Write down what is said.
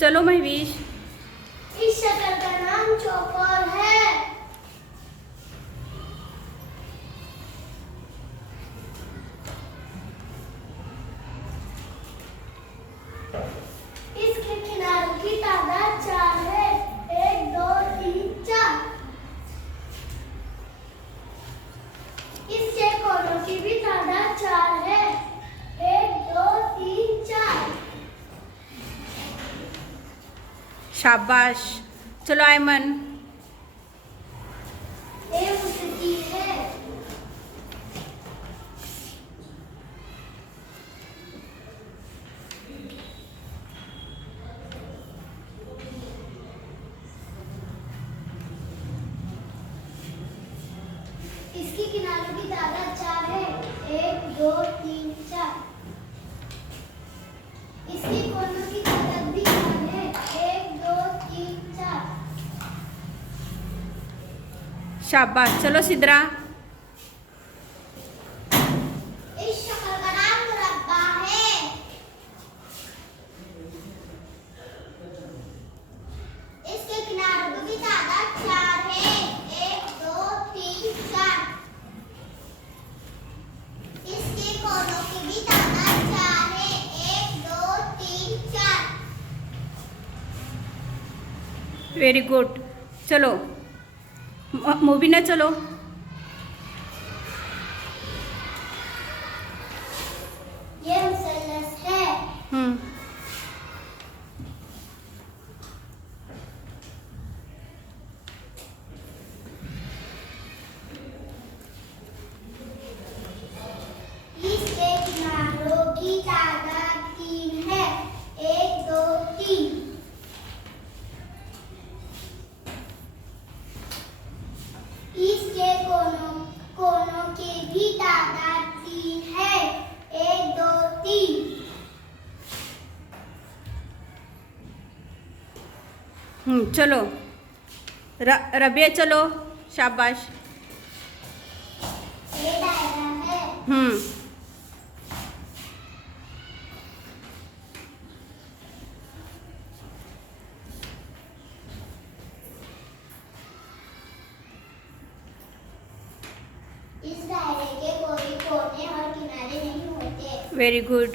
चलो महवीश। इस शक्ल का नाम चौकोर है। इसके किनारों की तादाद 4 है। 1 2 3 4। इसके कोनों की भी तादाद 4 है। 1 2 3 4। शाबाश। चलो आयमन। ये उसकी है। इसकी किनारों की तादाद 4 है। 1 2 3 4। इसकी कोनों की तादाद भी 4 है। 1 2 3 4। शाबाश। चलो सिद्रा। इस शक्ल का नाम मुरब्बा है। इसके किनारों की तादाद 4 है। 1 2 3 4। इसके कोनों की भी तादाद 4 है। 1 2 3 4। Very good. चलो मुबीना चलो। ये मुसल्लस है। हम्म। इसके किनारों की तादाद 3 है। 1 2 3। इसके कोनों की भी तादाद 3 है। 1 2 3। चलो रबिया चलो। शाबाश। ये दायरा है। हम्म। इस दायरे के कोई कोने और किनारे नहीं होते। Very good.